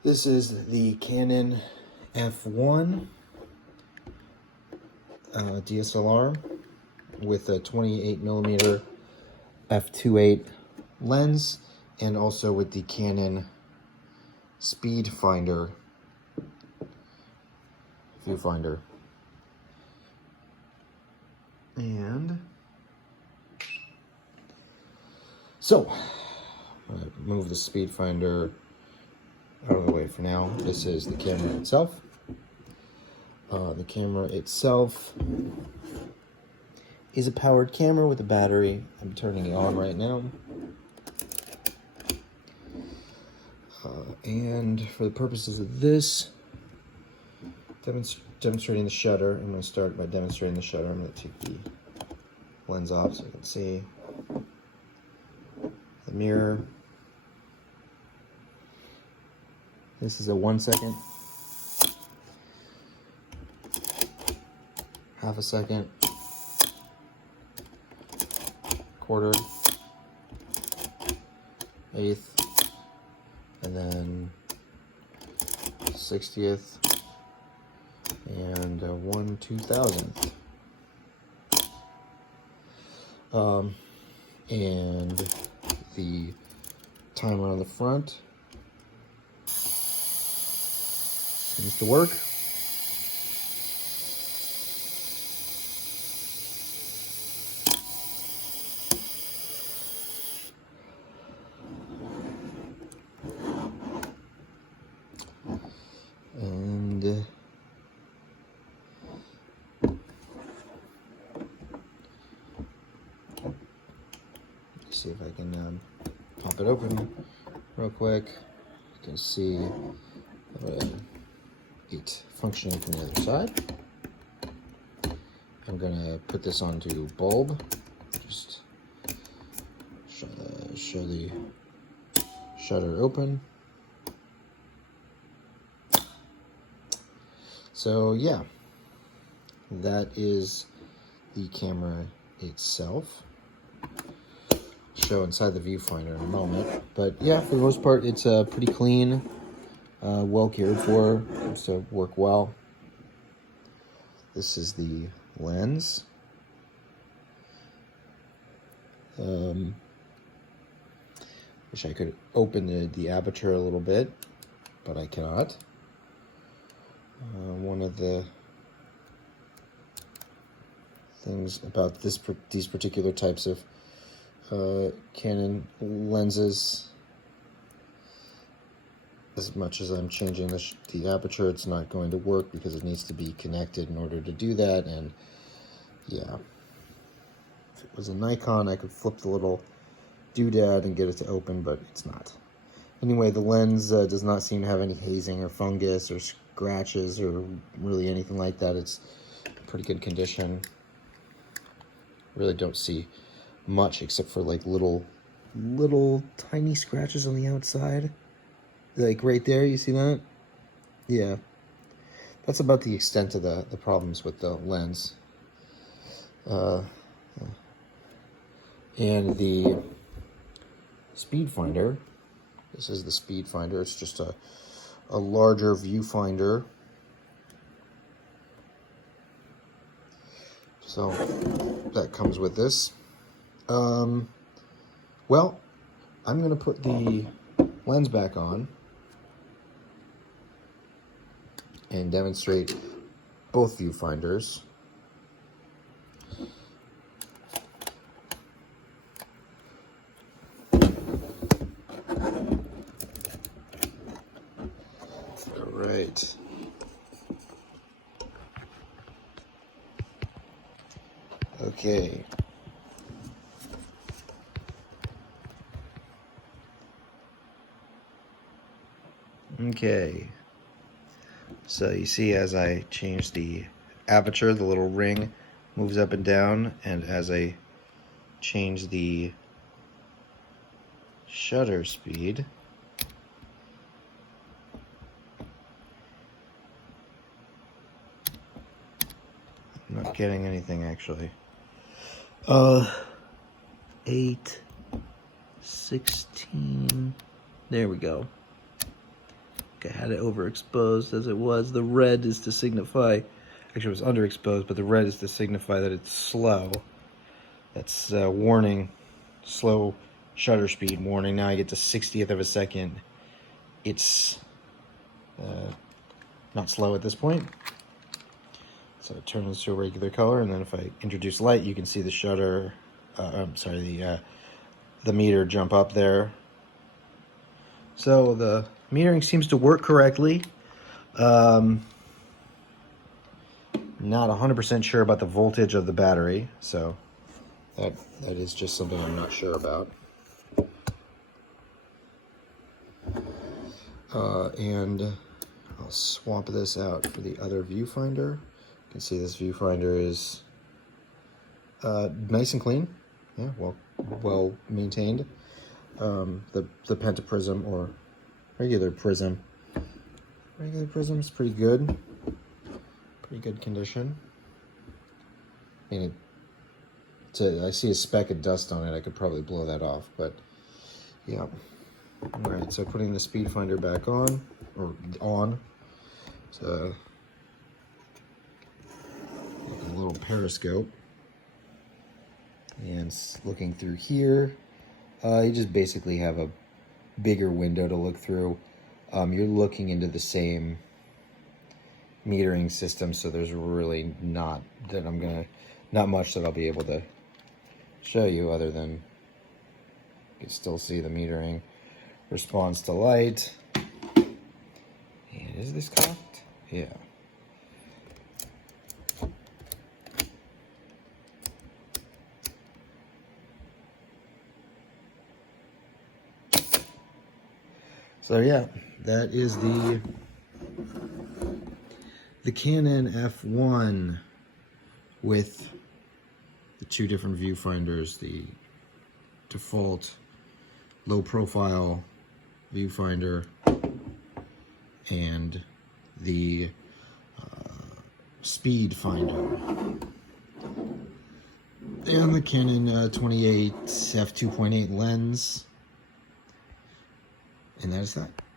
This is the Canon F-1 DSLR with a 28mm f2.8 lens, and also with the Canon Speed Finder viewfinder. And so, I'm going to move the Speed Finder out of the way for now. This is the camera itself. The camera itself is a powered camera with a battery. I'm turning it on right now. And for the purposes of this, demonstrating the shutter, I'm going to start by demonstrating the shutter. I'm going to take the lens off so you can see the mirror. This is a 1 second, half a second, quarter, eighth, and then 60th, and 1/2000th. And the timer on the front seems to work. And let's see if I can pop it open real quick. You can see it functioning from the other side. I'm gonna put this onto bulb. Just show the shutter open. So yeah, that is the camera itself. Show inside the viewfinder in a moment, but yeah, for the most part, it's pretty clean, well cared for. Seems to work well. This is the lens. Wish I could open the aperture a little bit, but I cannot. One of the things about these particular types of Canon lenses, as much as I'm changing the aperture, it's not going to work because it needs to be connected in order to do that. And yeah, if it was a Nikon, I could flip the little doodad and get it to open, but it's not. Anyway, the lens does not seem to have any hazing or fungus or scratches or really anything like that. It's in pretty good condition. Really don't see much except for like little tiny scratches on the outside. Like right there, you see that? Yeah. That's about the extent of the problems with the lens. And the Speed Finder. This is the Speed Finder. It's just a larger viewfinder. So that comes with this. Well, I'm going to put the lens back on and demonstrate both viewfinders. All right. Okay. Okay. So you see, as I change the aperture, the little ring moves up and down, and as I change the shutter speed, I'm not getting anything actually. 8, 16, there we go. I had it overexposed as it was. The red is to signify, actually it was underexposed, but the red is to signify that it's slow. That's warning, slow shutter speed warning. Now I get to 60th of a second. It's not slow at this point. So it turns to a regular color, and then if I introduce light, you can see the shutter, the meter jump up there. So the metering seems to work correctly. Not 100% sure about the voltage of the battery, so that is just something I'm not sure about. And I'll swap this out for the other viewfinder. You can see this viewfinder is nice and clean. Yeah, well maintained. The pentaprism or regular prism is pretty good. Pretty good condition. I mean, I see a speck of dust on it. I could probably blow that off, but yeah. All right, so putting the speed finder back on, so a little periscope, and looking through here, you just basically have a bigger window to look through. You're looking into the same metering system, so there's really not much that I'll be able to show you other than you can still see the metering. Response to light. And is this cocked? Yeah. So yeah, that is the Canon F-1 with the two different viewfinders, the default low profile viewfinder and the speed finder, and the Canon 28 f2.8 lens, and that is that.